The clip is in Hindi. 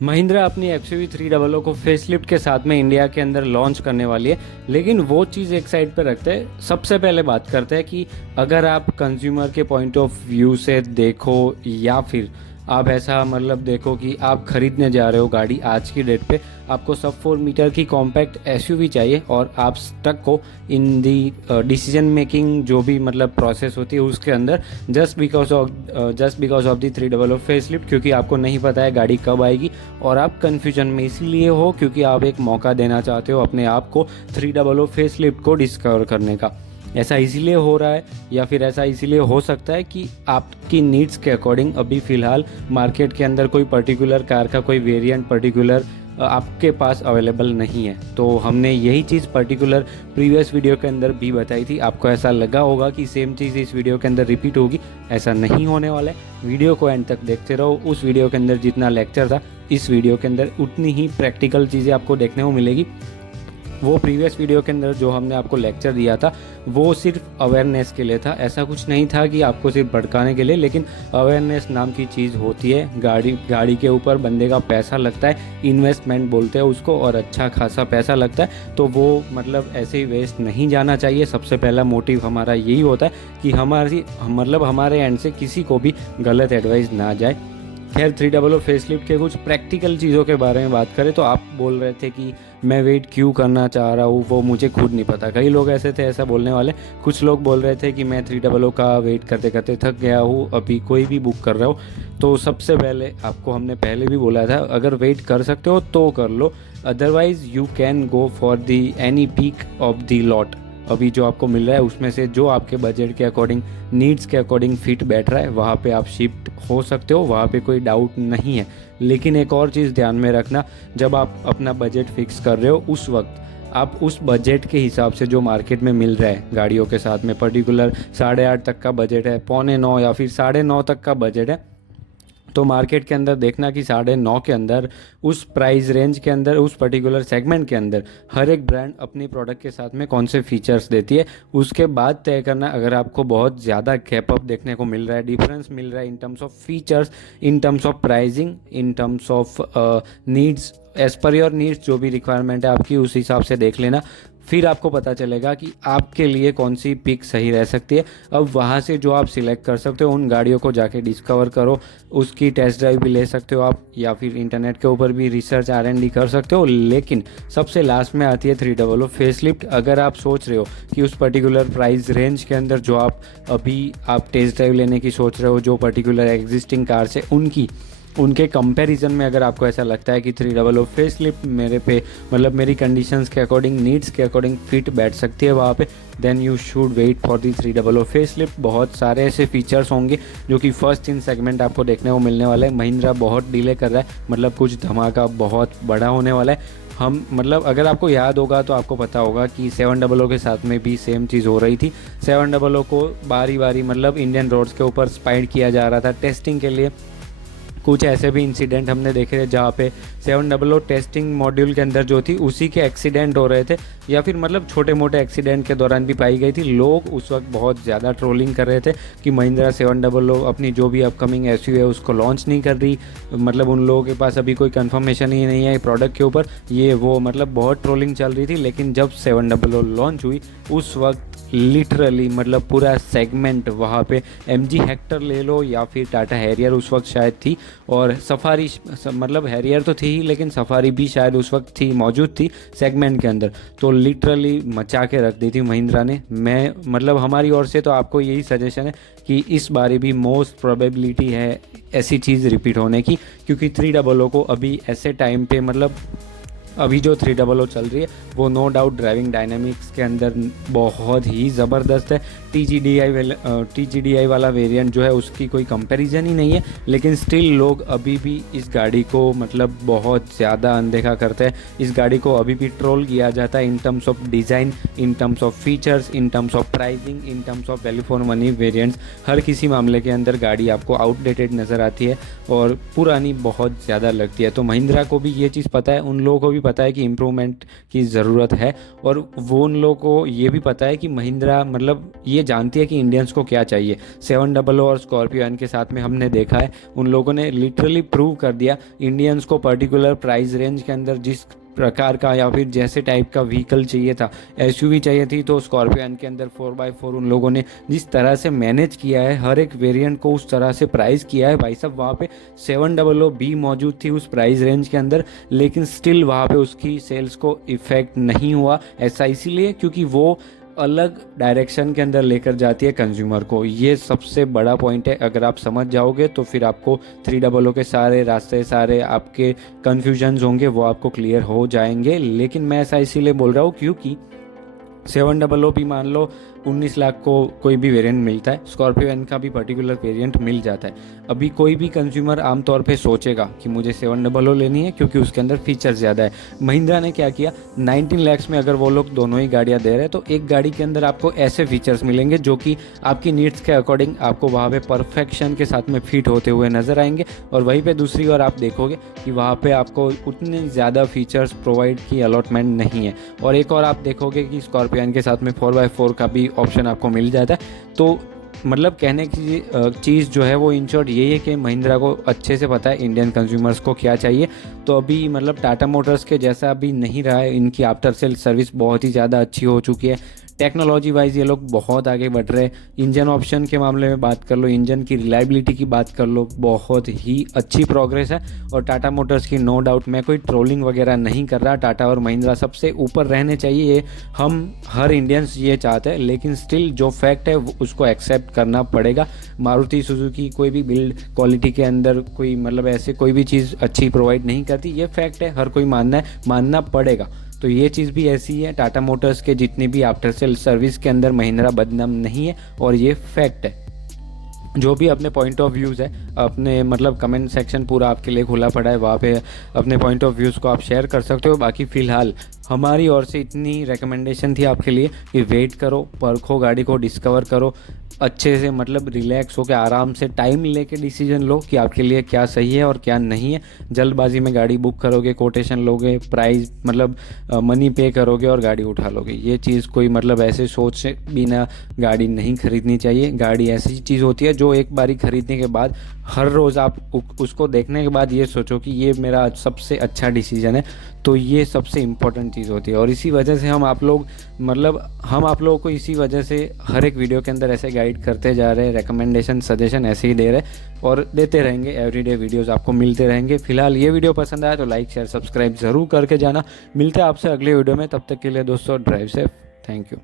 महिंद्रा अपनी एक्सयूवी 300 को फेसलिफ्ट के साथ में इंडिया के अंदर लॉन्च करने वाली है। लेकिन वो चीज़ एक साइड पर रखते हैं, सबसे पहले बात करते हैं कि अगर आप कंज्यूमर के पॉइंट ऑफ व्यू से देखो या फिर आप ऐसा मतलब देखो कि आप खरीदने जा रहे हो गाड़ी आज की डेट पे, आपको सब 4 मीटर की कॉम्पैक्ट एसयूवी चाहिए और आप स्टक को इन दी डिसीजन मेकिंग जो भी मतलब प्रोसेस होती है उसके अंदर just because of the 300 facelift, क्योंकि आपको नहीं पता है गाड़ी कब आएगी और आप कन्फ्यूजन में इसीलिए हो क्योंकि आप एक मौका देना चाहते हो अपने आप को 300 फेसलिफ्ट को डिस्कवर करने का। ऐसा इसीलिए हो रहा है या फिर ऐसा इसीलिए हो सकता है कि आपकी नीड्स के अकॉर्डिंग अभी फ़िलहाल मार्केट के अंदर कोई पर्टिकुलर कार का कोई वेरिएंट पर्टिकुलर आपके पास अवेलेबल नहीं है। तो हमने यही चीज़ पर्टिकुलर प्रीवियस वीडियो के अंदर भी बताई थी। आपको ऐसा लगा होगा कि सेम चीज़ इस वीडियो के अंदर रिपीट होगी, ऐसा नहीं होने वाला है। वीडियो को एंड तक देखते रहो। उस वीडियो के अंदर जितना लेक्चर था इस वीडियो के अंदर उतनी ही प्रैक्टिकल चीज़ें आपको देखने को मिलेगी। वो प्रीवियस वीडियो के अंदर जो हमने आपको लेक्चर दिया था वो सिर्फ अवेयरनेस के लिए था, ऐसा कुछ नहीं था कि आपको सिर्फ भड़काने के लिए। लेकिन अवेयरनेस नाम की चीज़ होती है, गाड़ी के ऊपर बंदे का पैसा लगता है, इन्वेस्टमेंट बोलते हैं उसको, और अच्छा खासा पैसा लगता है, तो वो मतलब ऐसे ही वेस्ट नहीं जाना चाहिए। सबसे पहला मोटिव हमारा यही होता है कि हमारे एंड से किसी को भी गलत एडवाइस ना जाए। खैर 300 फेसलिफ्ट के कुछ प्रैक्टिकल चीज़ों के बारे में बात करें तो आप बोल रहे थे कि मैं वेट क्यों करना चाह रहा हूँ, वो मुझे खुद नहीं पता। कई लोग ऐसे थे ऐसा बोलने वाले। कुछ लोग बोल रहे थे कि मैं 300 का वेट करते करते थक गया हूँ, अभी कोई भी बुक कर रहा हो। तो सबसे पहले आपको हमने पहले भी बोला था, अगर वेट कर सकते हो तो कर लो, otherwise you can go for the any pick of the lot. अभी जो आपको मिल रहा है उसमें से जो आपके बजट के अकॉर्डिंग, नीड्स के अकॉर्डिंग फिट बैठ रहा है वहाँ पे आप शिफ्ट हो सकते हो, वहाँ पे कोई डाउट नहीं है। लेकिन एक और चीज़ ध्यान में रखना, जब आप अपना बजट फिक्स कर रहे हो उस वक्त आप उस बजट के हिसाब से जो मार्केट में मिल रहा है गाड़ियों के साथ में, पर्टिकुलर 8.5 तक का बजट है, 8.25 या फिर 9.5 तक का बजट है, तो मार्केट के अंदर देखना कि 9.5 के अंदर उस प्राइस रेंज के अंदर उस पर्टिकुलर सेगमेंट के अंदर हर एक ब्रांड अपनी प्रोडक्ट के साथ में कौन से फीचर्स देती है। उसके बाद तय करना, अगर आपको बहुत ज़्यादा गैप अप देखने को मिल रहा है, डिफरेंस मिल रहा है in terms of features, in terms of pricing, in terms of needs, as per your needs, जो भी रिक्वायरमेंट है आपकी उस हिसाब से देख लेना। फिर आपको पता चलेगा कि आपके लिए कौन सी पिक सही रह सकती है। अब वहाँ से जो आप सिलेक्ट कर सकते हो उन गाड़ियों को जाके डिस्कवर करो, उसकी टेस्ट ड्राइव भी ले सकते हो आप, या फिर इंटरनेट के ऊपर भी रिसर्च R&D कर सकते हो। लेकिन सबसे लास्ट में आती है 300 फेसलिफ्ट। अगर आप सोच रहे हो कि उस पर्टिकुलर प्राइस रेंज के अंदर जो आप टेस्ट ड्राइव लेने की सोच रहे हो, जो पर्टिकुलर एग्जिस्टिंग कार से उनके कंपैरिजन में अगर आपको ऐसा लगता है कि 300 फेसलिफ्ट मेरे पे मतलब मेरी कंडीशंस के अकॉर्डिंग, नीड्स के अकॉर्डिंग फिट बैठ सकती है वहाँ पे, then you should wait for the 300 facelift. बहुत सारे ऐसे फीचर्स होंगे जो कि फर्स्ट इन सेगमेंट आपको देखने को मिलने वाला है। महिंद्रा बहुत डिले कर रहा है, मतलब कुछ धमाका बहुत बड़ा होने वाला है। हम मतलब अगर आपको याद होगा तो आपको पता होगा कि 700 के साथ में भी सेम चीज़ हो रही थी। 700 को बारी बारी मतलब इंडियन रोड्स के ऊपर स्पाइड किया जा रहा था टेस्टिंग के लिए। कुछ ऐसे भी इंसिडेंट हमने देखे थे जहाँ पे 700 टेस्टिंग मॉड्यूल के अंदर जो थी उसी के एक्सीडेंट हो रहे थे, या फिर मतलब छोटे मोटे एक्सीडेंट के दौरान भी पाई गई थी। लोग उस वक्त बहुत ज़्यादा ट्रोलिंग कर रहे थे कि महिंद्रा 700 अपनी जो भी अपकमिंग एसयूवी है उसको लॉन्च नहीं कर रही, मतलब उन लोगों के पास अभी कोई कंफर्मेशन ही नहीं है प्रोडक्ट के ऊपर, ये वो मतलब बहुत ट्रोलिंग चल रही थी। लेकिन जब 700 लॉन्च हुई उस वक्त लिटरली मतलब पूरा सेगमेंट वहाँ पे MG हेक्टर ले लो या फिर टाटा हैरियर उस वक्त शायद थी, और सफारी मतलब हैरियर तो थी ही लेकिन सफारी भी शायद उस वक्त थी, मौजूद थी सेगमेंट के अंदर। तो लिटरली मचा के रख दी थी महिंद्रा ने। मैं मतलब हमारी ओर से तो आपको यही सजेशन है कि इस बारी भी मोस्ट प्रोबेबिलिटी है ऐसी चीज़ रिपीट होने की, क्योंकि 300 को अभी ऐसे टाइम पे मतलब अभी जो 300 चल रही है वो नो डाउट ड्राइविंग डायनामिक्स के अंदर बहुत ही ज़बरदस्त है। TGDI वाला वेरिएंट जो है उसकी कोई कंपैरिजन ही नहीं है। लेकिन स्टिल लोग अभी भी इस गाड़ी को मतलब बहुत ज़्यादा अनदेखा करते हैं। इस गाड़ी को अभी भी ट्रोल किया जाता है in terms of design, in terms of features, in terms of pricing, in terms of value for money variants. हर किसी मामले के अंदर गाड़ी आपको आउटडेटेड नज़र आती है और पुरानी बहुत ज़्यादा लगती है। तो महिंद्रा को भी ये चीज़ पता है, उन लोगों को भी पता है कि इम्प्रूवमेंट की ज़रूरत है, और वो उन लोगों को ये भी पता है कि महिंद्रा मतलब ये जानती है कि इंडियंस को क्या चाहिए। 700 और स्कॉर्पियो एन के साथ में हमने देखा है उन लोगों ने लिटरली प्रूव कर दिया इंडियंस को पर्टिकुलर प्राइस रेंज के अंदर जिस प्रकार का या फिर जैसे टाइप का व्हीकल चाहिए था, एसयूवी चाहिए थी, तो स्कॉर्पियो एन के अंदर 4x4 उन लोगों ने जिस तरह से मैनेज किया है, हर एक वेरिएंट को उस तरह से प्राइस किया है भाई साहब। वहाँ पे 700B मौजूद थी उस प्राइस रेंज के अंदर, लेकिन स्टिल वहाँ पे उसकी सेल्स को इफ़ेक्ट नहीं हुआ। ऐसा इसीलिए क्योंकि वो अलग डायरेक्शन के अंदर लेकर जाती है कंज्यूमर को। ये सबसे बड़ा पॉइंट है। अगर आप समझ जाओगे तो फिर आपको 300 के सारे रास्ते, सारे आपके कन्फ्यूजन्स होंगे वो आपको क्लियर हो जाएंगे। लेकिन मैं ऐसा इसीलिए बोल रहा हूँ क्योंकि 700 भी मान लो 19 लाख को कोई भी वेरिएंट मिलता है, स्कॉर्पियो एन का भी पर्टिकुलर वेरिएंट मिल जाता है। अभी कोई भी कंज्यूमर आमतौर पे सोचेगा कि मुझे 700 लेनी है क्योंकि उसके अंदर फीचर्स ज़्यादा है। महिंद्रा ने क्या किया, 19 लाख में अगर वो लोग दोनों ही गाड़ियाँ दे रहे हैं तो एक गाड़ी के अंदर आपको ऐसे फीचर्स मिलेंगे जो कि आपकी नीड्स के अकॉर्डिंग आपको वहाँ पे परफेक्शन के साथ में फिट होते हुए नज़र आएंगे। और वहीं पे दूसरी ओर आप देखोगे कि वहाँ पे आपको उतने ज़्यादा फीचर्स प्रोवाइड की अलॉटमेंट नहीं है। और एक और आप देखोगे कि स्कॉर्पियो एन के साथ में 4x4 का भी ऑप्शन आपको मिल जाता है। तो मतलब कहने की चीज़ जो है वो इन शॉर्ट यही है कि महिंद्रा को अच्छे से पता है इंडियन कंज्यूमर्स को क्या चाहिए। तो अभी मतलब टाटा मोटर्स के जैसा अभी नहीं रहा है, इनकी आफ्टर सेल सर्विस बहुत ही ज़्यादा अच्छी हो चुकी है। टेक्नोलॉजी वाइज ये लोग बहुत आगे बढ़ रहे हैं। इंजन ऑप्शन के मामले में बात कर लो, इंजन की रिलायबिलिटी की बात कर लो, बहुत ही अच्छी प्रोग्रेस है। और टाटा मोटर्स की नो डाउट, मैं कोई ट्रोलिंग वगैरह नहीं कर रहा, टाटा और महिंद्रा सबसे ऊपर रहने चाहिए, ये हम हर इंडियंस ये चाहते हैं। लेकिन स्टिल जो फैक्ट है उसको एक्सेप्ट करना पड़ेगा। मारुति सुजुकी कोई भी बिल्ड क्वालिटी के अंदर कोई मतलब ऐसे कोई भी चीज़ अच्छी प्रोवाइड नहीं करती, ये फैक्ट है, हर कोई मानना पड़ेगा। तो ये चीज़ भी ऐसी है, टाटा मोटर्स के जितनी भी आफ्टर सेल सर्विस के अंदर महिंद्रा बदनाम नहीं है, और ये फैक्ट है। जो भी अपने पॉइंट ऑफ व्यूज़ है, अपने मतलब कमेंट सेक्शन पूरा आपके लिए खुला पड़ा है, वहाँ पे अपने पॉइंट ऑफ व्यूज़ को आप शेयर कर सकते हो। बाकी फ़िलहाल हमारी ओर से इतनी रिकमेंडेशन थी आपके लिए कि वेट करो, परखो, गाड़ी को डिस्कवर करो, अच्छे से मतलब रिलैक्स होकर आराम से टाइम लेके डिसीजन लो कि आपके लिए क्या सही है और क्या नहीं है। जल्दबाजी में गाड़ी बुक करोगे, कोटेशन लोगे, प्राइस मतलब मनी पे करोगे और गाड़ी उठा लोगे, ये चीज़ कोई मतलब ऐसे सोच से बिना गाड़ी नहीं खरीदनी चाहिए। गाड़ी ऐसी चीज़ होती है जो एक बारी खरीदने के बाद हर रोज़ आप उसको देखने के बाद ये सोचो कि ये मेरा सबसे अच्छा डिसीजन है। तो ये सबसे इम्पोर्टेंट चीज़ होती है, और इसी वजह से हम आप लोगों को इसी वजह से हर एक वीडियो के अंदर ऐसे गाइड करते जा रहे हैं, रिकमेंडेशन सजेशन ऐसे ही दे रहे और देते रहेंगे। एवरीडे वीडियोज़ आपको मिलते रहेंगे। फिलहाल ये वीडियो पसंद आया तो लाइक शेयर सब्सक्राइब ज़रूर करके जाना। मिलते हैं आपसे अगले वीडियो में, तब तक के लिए दोस्तों ड्राइव सेफ। Thank you.